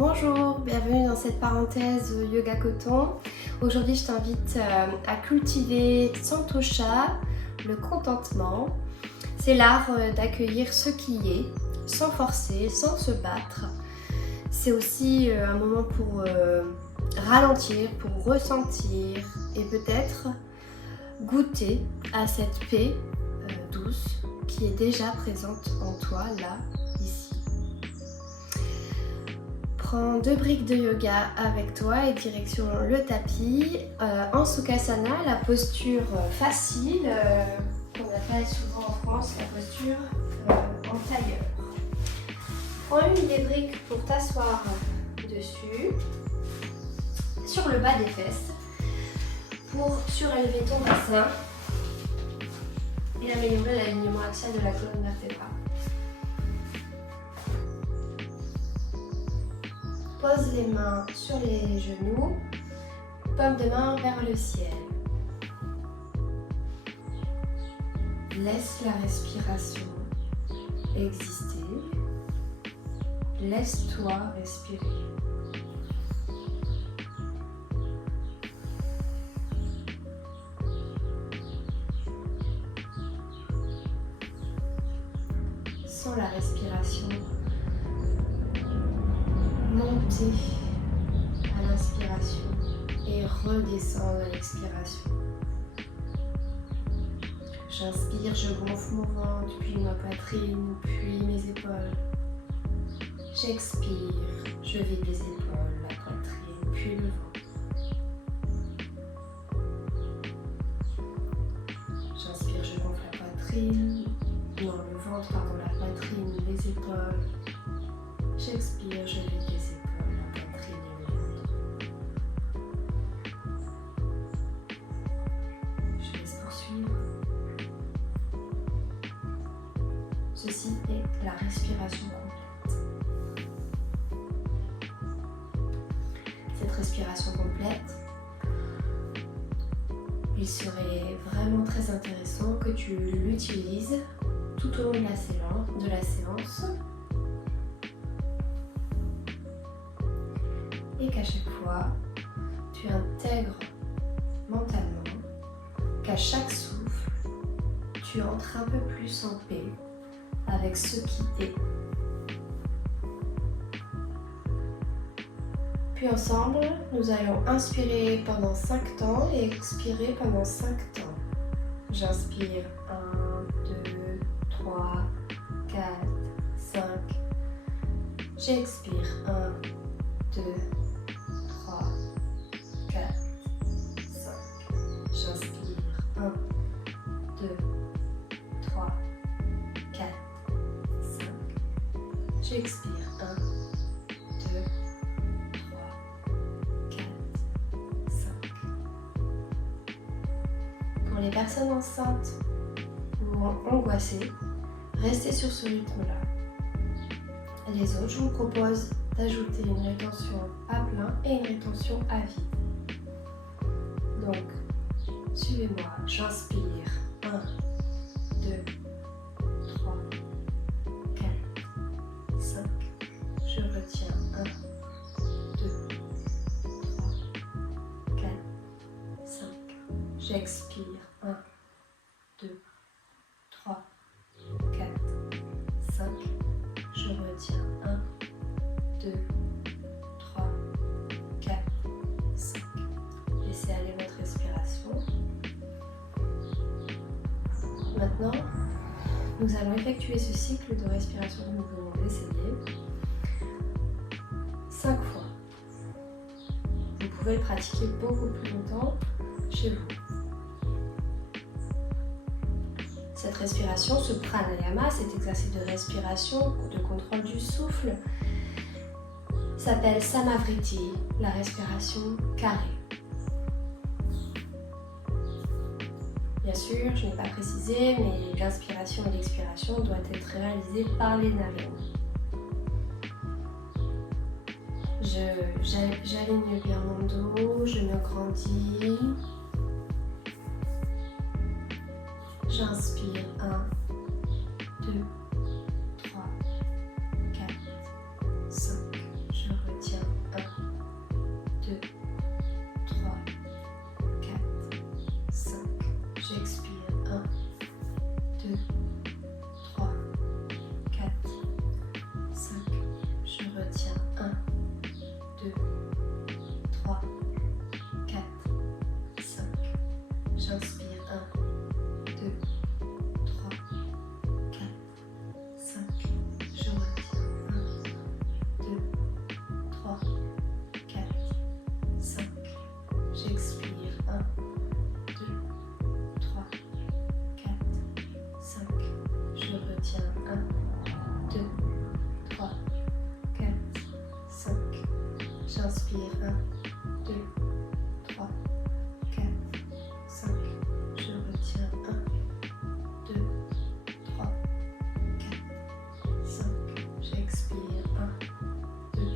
Bonjour, bienvenue dans cette parenthèse Yoga Coton. Aujourd'hui je t'invite à cultiver Santosha, le contentement. C'est l'art d'accueillir ce qui est, sans forcer, sans se battre. C'est aussi un moment pour ralentir, pour ressentir et peut-être goûter à cette paix douce qui est déjà présente en toi, là, ici. Prends 2 briques de yoga avec toi et direction le tapis. En Sukhasana, la posture facile, qu'on appelle souvent en France la posture en tailleur. Prends une des briques pour t'asseoir dessus, sur le bas des fesses, pour surélever ton bassin et améliorer l'alignement axial de la colonne vertébrale. Pose les mains sur les genoux, paume de main vers le ciel. Laisse la respiration exister. Laisse-toi respirer. Sens la respiration monter à l'inspiration et redescendre à l'expiration. J'inspire, je gonfle mon ventre, puis ma poitrine, puis mes épaules. J'expire, je vide les épaules, la poitrine, puis le ventre. J'inspire, je gonfle la poitrine, le ventre, la poitrine, les épaules. J'expire, je vide les épaules, la poitrine et le ventre. Je laisse poursuivre. Ceci est la respiration complète. Cette respiration complète, il serait vraiment très intéressant que tu l'utilises tout au long de la séance. Et qu'à chaque fois, tu intègres mentalement qu'à chaque souffle, tu entres un peu plus en paix avec ce qui est. Puis ensemble, nous allons inspirer pendant 5 temps et expirer pendant 5 temps. J'inspire 1, 2, 3, 4, 5. J'expire 1, 2, 3, 4, 5. J'inspire 1, 2, 3, 4, 5. J'expire 1, 2, 3, 4, 5. Pour les personnes enceintes ou angoissées, restez sur ce rythme-là. Les autres, je vous propose d'ajouter une rétention à plein et une rétention à vide. Donc, suivez-moi, j'inspire 1, 2, 3, 4, 5. Je retiens 1, 2, 3, 4, 5. J'expire 1, 2, 3, 4, 5. Je retiens 1, 2, 3, 4, 5. Laissez aller votre respiration. Maintenant, nous allons effectuer ce cycle de respiration que nous venons d'essayer 5 fois. Vous pouvez le pratiquer beaucoup plus longtemps chez vous. Cette respiration, ce pranayama, cet exercice de respiration, de contrôle du souffle, s'appelle Samavriti, la respiration carrée. Bien sûr, je n'ai pas précisé, mais l'inspiration et l'expiration doivent être réalisées par les narines. J'aligne bien mon dos, je me grandis. J'inspire 1, 2, 3, 4, 5. Je retiens retiens. 1, 2, 3, 4, 5. J'inspire. 1, 2, 3, 4, 5. Je retiens. 1, 2, 3, 4, 5. J'expire. 1, 2, 3, 4, 5. Je retiens. 1, 2, 3, 4, 5. J'inspire. 1, 2, 3, 4, 5. Je retiens. 1, 2, 3, 4, 5. J'expire. 1, 2,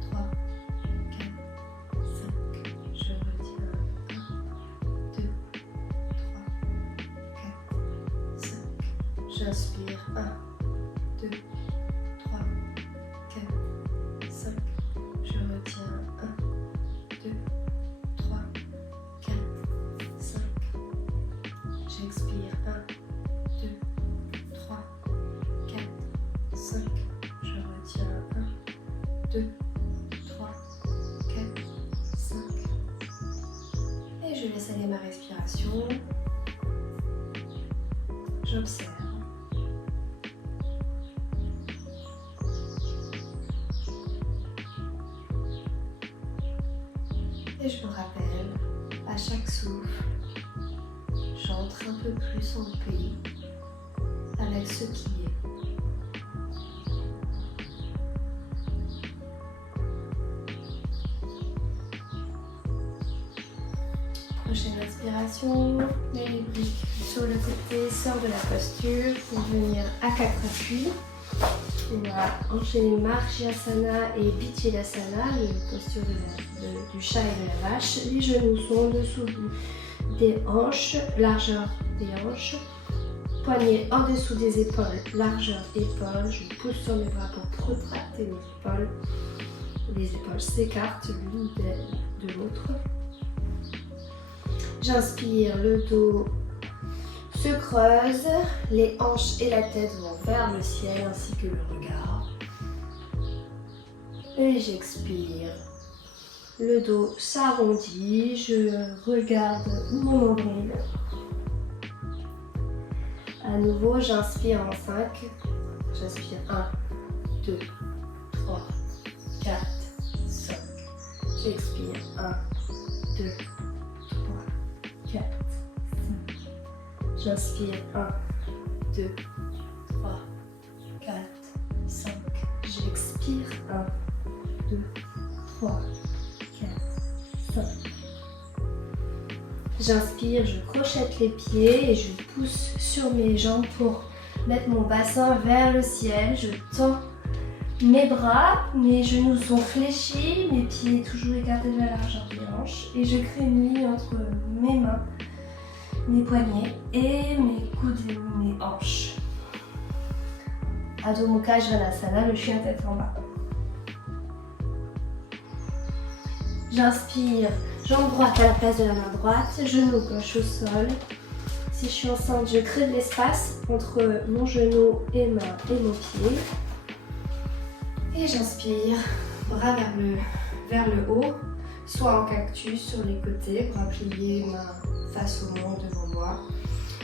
3, 4, 5. Je retiens. 1, 2, 3, 4, 5. J'inspire. 1, 2, 3, 4, 5. Je retiens. 1, 2, 3, 4, 5. J'expire. 1, 2, 3, 4, 5. Je retiens. 1, 2, 3, 4, 5. Et je laisse aller ma respiration. J'observe. Et je me rappelle, à chaque souffle, j'entre un peu plus en paix avec ce qui est. Prochaine inspiration, mets les briques sur le côté, sors de la posture pour venir à 4 appuis. On va enchaîner Marjasana et Bitidasana, la posture du chat et de la vache. Les genoux sont en dessous des hanches, largeur des hanches. Poignets en dessous des épaules, largeur épaules. Je pousse sur mes bras pour protracter mes épaules. Les épaules s'écartent l'une de l'autre. J'inspire, le dos se creuse, les hanches et la tête vont vers le ciel ainsi que le regard. Et j'expire. Le dos s'arrondit, je regarde mon nombril. À nouveau, j'inspire en 5. J'inspire 1, 2, 3, 4, 5. J'expire 1, 2, 3, 4, 5. J'inspire 1, 2, 3, 4, 5. J'expire 1, 2, 3, 4, 5. J'inspire, je crochette les pieds et je pousse sur mes jambes pour mettre mon bassin vers le ciel. Je tends mes bras, mes genoux sont fléchis, mes pieds toujours écartés de la largeur des hanches et je crée une ligne entre mes mains, mes poignets et mes coudes et mes hanches. Adho Mukha Svanasana, le chien tête en bas. J'inspire, jambe droite à la place de la main droite, genou gauche au sol. Si je suis enceinte, je crée de l'espace entre mon genou et mon pied. Et j'inspire, bras vers le haut, soit en cactus sur les côtés, bras pliés, mains face au monde devant moi.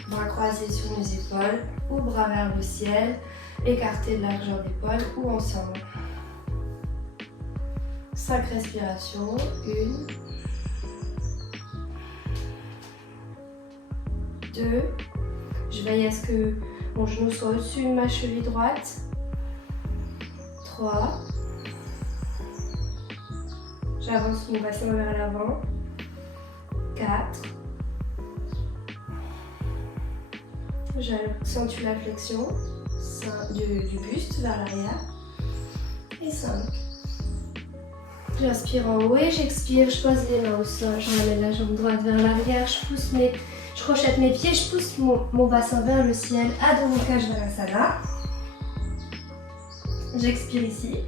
Bras croisés sur mes épaules ou bras vers le ciel, écartés de largeur d'épaule ou ensemble. 5 respirations, 1, 2, je veille à ce que mon genou soit au-dessus de ma cheville droite, 3, j'avance mon bassin vers l'avant, 4, j'accentue la flexion du buste vers l'arrière, et 5. J'inspire en haut et j'expire, je pose les mains au sol, je ramène la jambe droite vers l'arrière, je crochette mes pieds, je pousse mon bassin vers le ciel, Adho Mukha Svanasana. J'expire ici.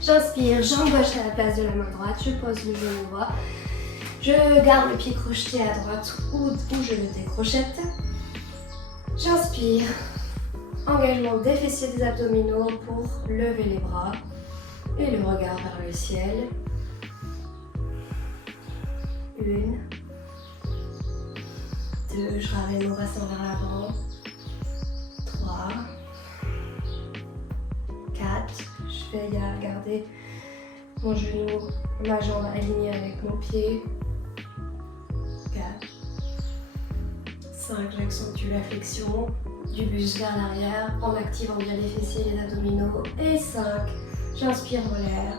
J'inspire, jambe gauche à la place de la main droite, je pose le genou droit, je garde le pied crocheté à droite ou je le décrochette. J'inspire, Engagement des fessiers des abdominaux pour lever les bras et le regard vers le ciel. 1, 2, je ramène mon bassin vers l'avant. 3, 4, je veille à garder mon genou, ma jambe alignée avec mon pied. 4, 5, j'accentue la flexion du buste vers l'arrière en activant bien les fessiers et les abdominaux. Et 5, j'inspire en l'air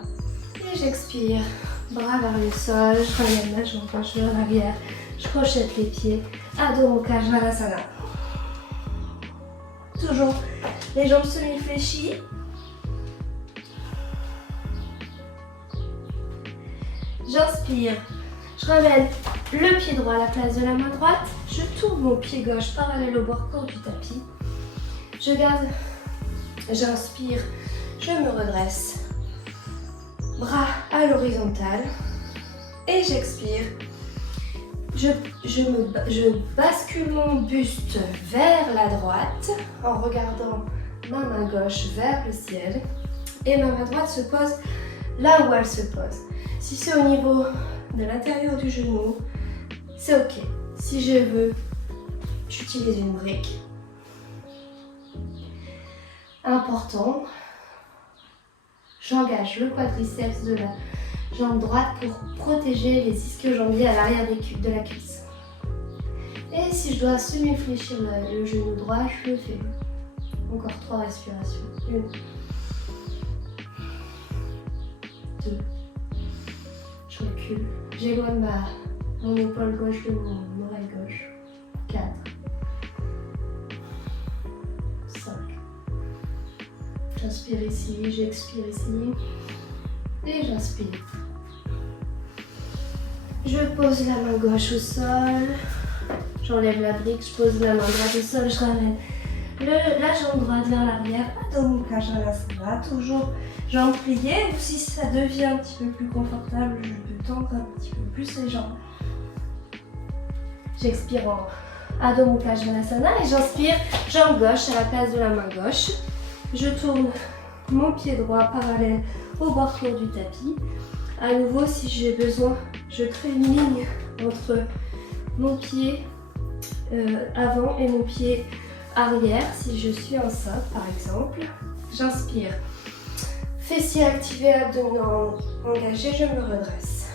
et j'expire, bras vers le sol, je ramène ma jambe gauche vers l'arrière, je crochette les pieds, Adho Mukha Svanasana. Toujours les jambes semi-fléchies. J'inspire, je ramène le pied droit à la place de la main droite, je tourne mon pied gauche parallèle au bord court du tapis. Je garde, j'inspire, je me redresse, bras à l'horizontale et j'expire. Je bascule mon buste vers la droite en regardant ma main gauche vers le ciel et ma main droite se pose là où elle se pose. Si c'est au niveau de l'intérieur du genou, c'est ok. Si je veux, j'utilise une brique. Important, j'engage le quadriceps de la jambe droite pour protéger les ischio-jambiers à l'arrière de la cuisse. Et si je dois semi-fléchir le genou droit, je le fais. Encore 3 respirations. 1, 2, je recule. J'éloigne mon épaule gauche de mon oreille gauche. 4, 5. J'inspire ici, j'expire ici. Et j'inspire. Je pose la main gauche au sol. J'enlève la brique, je pose la main droite au sol, je ramène la jambe droite vers l'arrière. Adho Mukha Svanasana. Toujours jambes pliées. Ou si ça devient un petit peu plus confortable, je peux tendre un petit peu plus les jambes. J'expire en Adho Mukha Svanasana et j'inspire jambe gauche à la place de la main gauche. Je tourne mon pied droit parallèle au bord court du tapis. À nouveau, si j'ai besoin, je crée une ligne entre mon pied avant et mon pied arrière, si je suis enceinte par exemple. J'inspire. Fessiers activés, abdominaux engagés, je me redresse.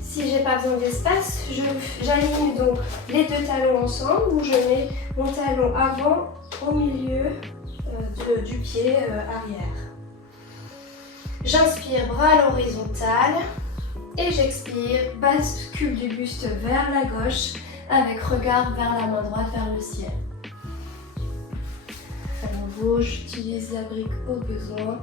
Si j'ai pas besoin d'espace, j'aligne donc les deux talons ensemble ou je mets mon talon avant au milieu du pied arrière. J'inspire, bras à l'horizontale et j'expire, bascule du buste vers la gauche avec regard vers la main droite, vers le ciel. À nouveau, j'utilise la brique au besoin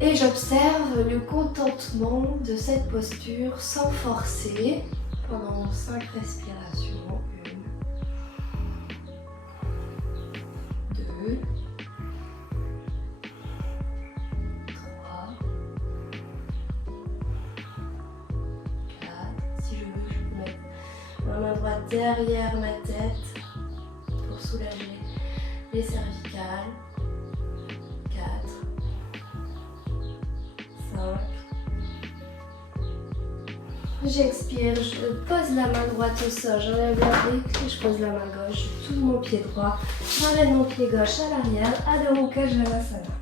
et j'observe le contentement de cette posture sans forcer pendant 5 respirations. 1, 2, 3, 4. Si je veux, je peux mettre ma main droite derrière ma tête pour soulager les cervicales. 4, 5. J'expire, je pose la main droite au sol, j'enlève la brique et je pose la main gauche, je tourne mon pied droit, j'enlève mon pied gauche à l'arrière, Adho Mukha Svanasana.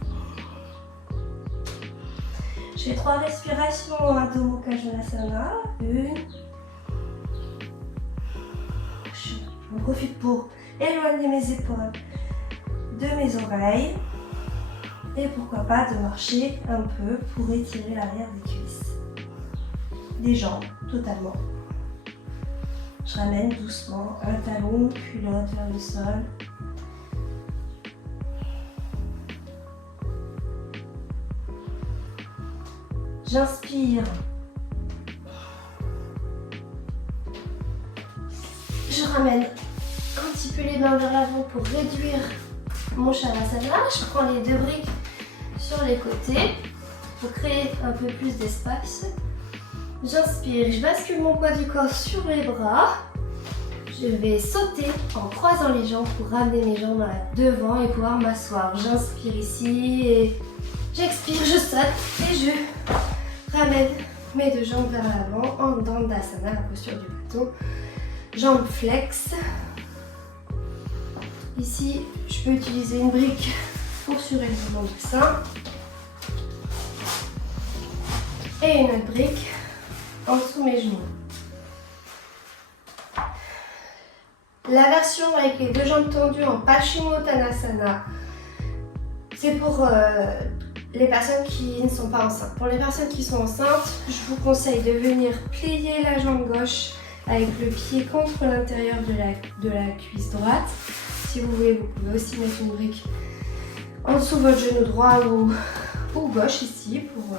Je fais 3 respirations en Adho Mukha Svanasana. 1. Je profite pour éloigner mes épaules de mes oreilles et pourquoi pas de marcher un peu pour étirer l'arrière des cuisses. Des jambes, totalement. Je ramène doucement un talon, culotte vers le sol. J'inspire. Je ramène un petit peu les mains vers l'avant pour réduire mon Shavasana. Je prends les 2 briques sur les côtés pour créer un peu plus d'espace. J'inspire, je bascule mon poids du corps sur les bras. Je vais sauter en croisant les jambes pour ramener mes jambes devant et pouvoir m'asseoir. J'inspire ici et j'expire, je saute et je ramène mes deux jambes vers l'avant en Dandasana, la posture du bâton. Jambes flex. Ici, je peux utiliser une brique pour surélever mon bassin. Et une autre brique en dessous mes genoux. La version avec les deux jambes tendues en Paschimottanasana, c'est pour les personnes qui ne sont pas enceintes. Pour les personnes qui sont enceintes, je vous conseille de venir plier la jambe gauche avec le pied contre l'intérieur de la cuisse droite. Si vous voulez, vous pouvez aussi mettre une brique en dessous de votre genou droit ou gauche ici pour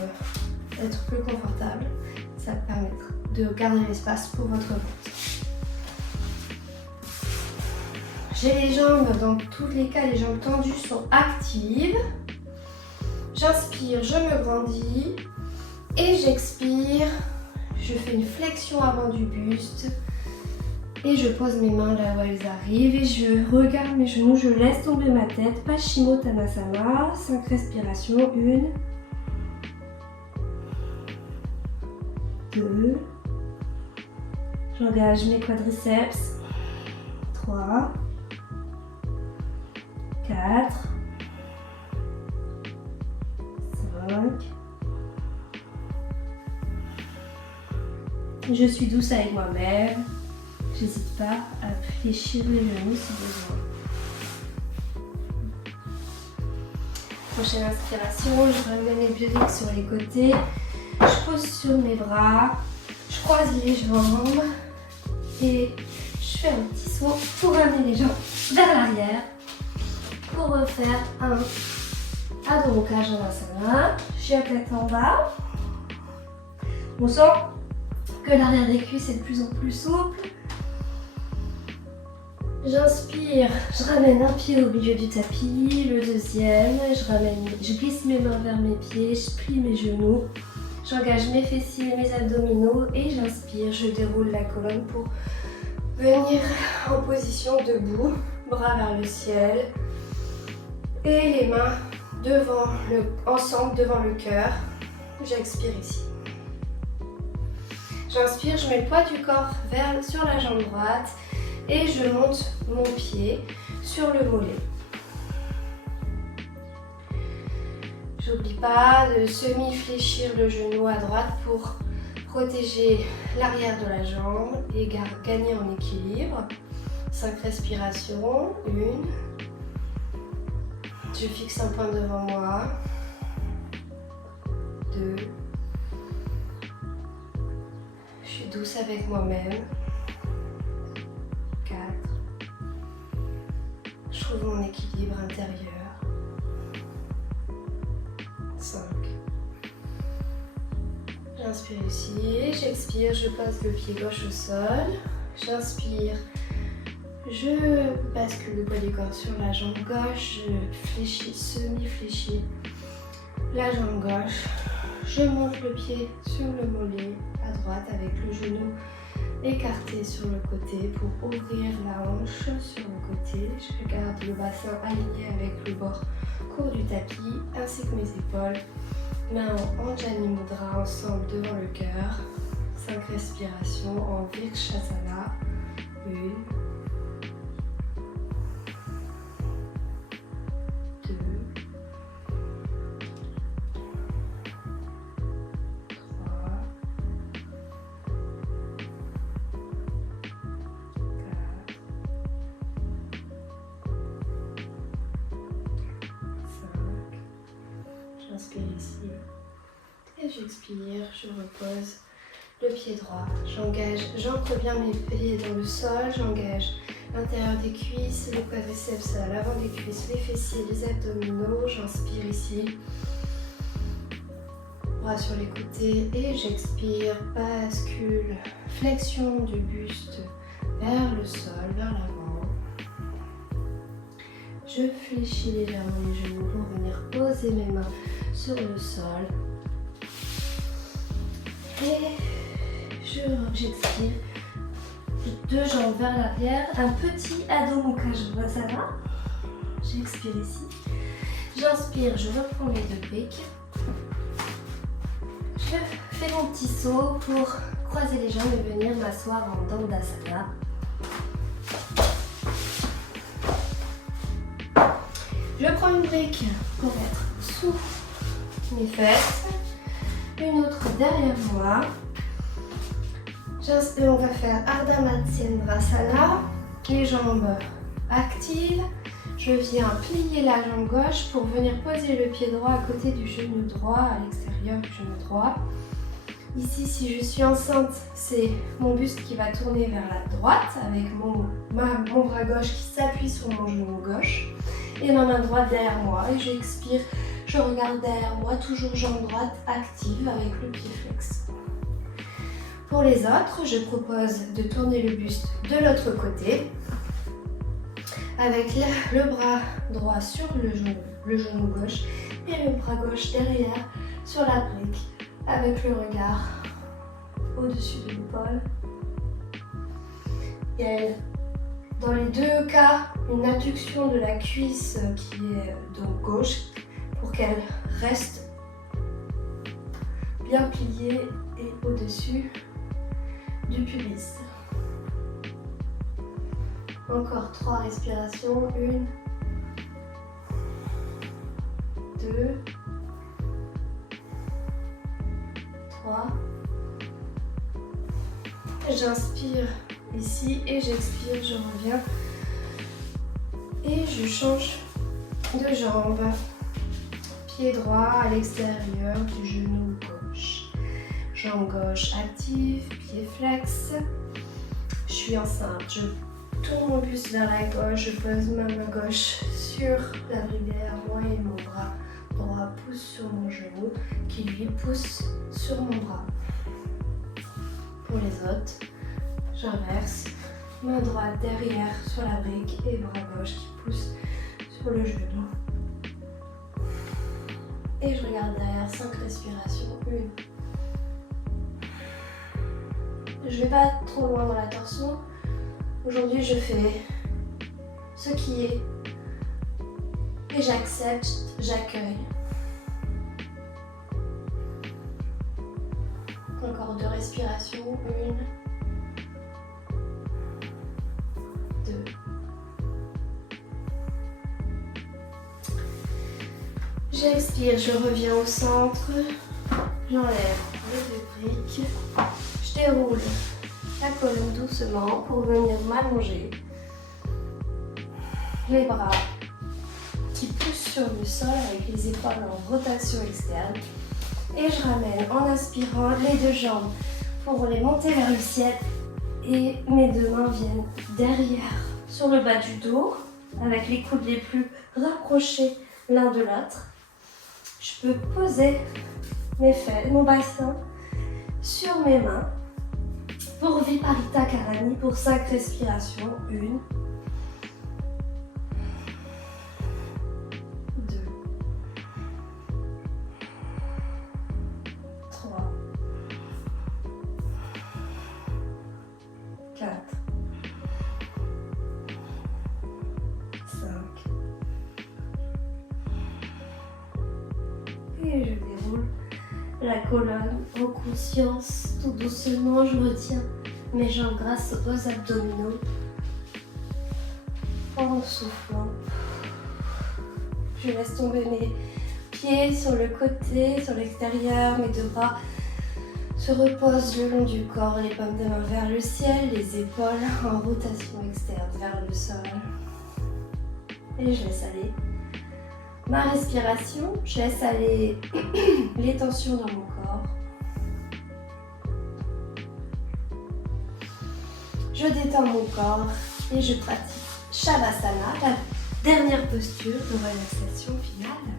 être plus confortable. Ça va permettre de garder l'espace pour votre ventre. J'ai les jambes, dans tous les cas, les jambes tendues sont actives. J'inspire, je me grandis et j'expire. Je fais une flexion avant du buste et je pose mes mains là où elles arrivent et je regarde mes genoux, je laisse tomber ma tête. Paschimottanasana, 5 respirations, 1, 2, j'engage mes quadriceps, 3, 4, 5. Je suis douce avec moi-même. J'hésite pas à fléchir les genoux si besoin. Prochaine inspiration, je ramène mes briques sur les côtés. Je pose sur mes bras. Je croise les jambes. Et je fais un petit saut pour ramener les jambes vers l'arrière. Pour refaire un Adho Mukha Janasana. Je suis à tête en bas. On sent que l'arrière des cuisses est de plus en plus souple. J'inspire, je ramène un pied au milieu du tapis, le deuxième, je glisse mes mains vers mes pieds, je plie mes genoux, j'engage mes fessiers, mes abdominaux et j'inspire, je déroule la colonne pour venir en position debout, bras vers le ciel et les mains ensemble devant le cœur. J'expire ici. J'inspire, je mets le poids du corps sur la jambe droite et je monte mon pied sur le mollet. J'oublie pas de semi-fléchir le genou à droite pour protéger l'arrière de la jambe et gagner en équilibre. 5 respirations, 1. Je fixe un point devant moi. 2. Je suis douce avec moi-même. 4. Je trouve mon équilibre intérieur. 5. J'inspire ici, j'expire, je pose le pied gauche au sol. J'inspire, je bascule le poids du corps sur la jambe gauche, je fléchis, semi-fléchis la jambe gauche. Je monte le pied sur le mollet à droite avec le genou écarté sur le côté pour ouvrir la hanche sur le côté. Je garde le bassin aligné avec le bord court du tapis ainsi que mes épaules. Mains en Anjali Mudra ensemble devant le cœur. 5 respirations en Vrikshasana. 1. 2. 3. 4. 5. J'inspire ici et j'expire, je repose le pied droit. J'ancre bien mes pieds dans le sol, j'engage l'intérieur des cuisses, les quadriceps à l'avant des cuisses, les fessiers, les abdominaux. J'inspire ici, bras sur les côtés et j'expire, bascule, flexion du buste vers le sol, vers l'avant. Je fléchis légèrement les genoux pour venir poser mes mains sur le sol. Et j'expire. Deux jambes vers l'arrière, un petit Adho Mukha Svanasana. J'expire ici. J'inspire, je reprends mes deux briques. Je fais mon petit saut pour croiser les jambes et venir m'asseoir en Dandasana. Je prends une brique pour être sous mes fesses, une autre derrière moi. On va faire Ardha Matsyendrasana, les jambes actives. Je viens plier la jambe gauche pour venir poser le pied droit à côté du genou droit, à l'extérieur du genou droit. Ici, si je suis enceinte, c'est mon buste qui va tourner vers la droite avec mon bras gauche qui s'appuie sur mon genou gauche et ma main droite derrière moi. Et j'expire, je regarde derrière moi, toujours jambe droite active avec le pied flex. Pour les autres, je propose de tourner le buste de l'autre côté avec le bras droit sur le genou gauche et le bras gauche derrière sur la brique avec le regard au-dessus de l'épaule. Il y a dans les deux cas une adduction de la cuisse qui est donc gauche pour qu'elle reste bien pliée et au-dessus du pubis. Encore 3 respirations, 1, 2, 3. J'inspire ici et j'expire, je reviens et je change de jambe. Pied droit à l'extérieur du genou gauche. Jambe gauche active, pied flex. Je suis enceinte, je tourne mon buste vers la gauche, je pose ma main gauche sur la brique derrière moi et mon bras droit pousse sur mon genou qui lui pousse sur mon bras. Pour les autres, j'inverse, main droite derrière sur la brique et bras gauche qui pousse sur le genou. Et je regarde derrière, 5 respirations, 1. Je vais pas trop loin dans la torsion. Aujourd'hui, je fais ce qui est et j'accepte, j'accueille. Encore 2 respirations, 1, 2. J'expire, je reviens au centre, j'enlève les 2 briques, je déroule la colonne doucement pour venir m'allonger. Les bras qui poussent sur le sol avec les épaules en rotation externe. Et je ramène en inspirant les 2 jambes pour les monter vers le ciel. Et mes 2 mains viennent derrière sur le bas du dos avec les coudes les plus rapprochés l'un de l'autre. Je peux poser mes fesses, mon bassin sur mes mains pour Viparita Karani pour 5 respirations. 1, 2, 3, 4, 5. Et je déroule la colonne en conscience, tout doucement. Je retiens mes jambes grâce aux abdominaux en soufflant. Je laisse tomber mes pieds sur le côté, sur l'extérieur. Mes 2 bras se reposent le long du corps, les paumes de main vers le ciel, les épaules en rotation externe vers le sol. Et je laisse aller ma respiration, je laisse aller les tensions dans mon corps. Je détends mon corps et je pratique Shavasana, la dernière posture de relaxation finale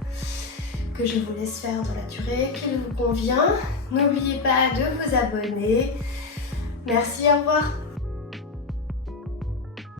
que je vous laisse faire dans la durée qui vous convient. N'oubliez pas de vous abonner. Merci, au revoir.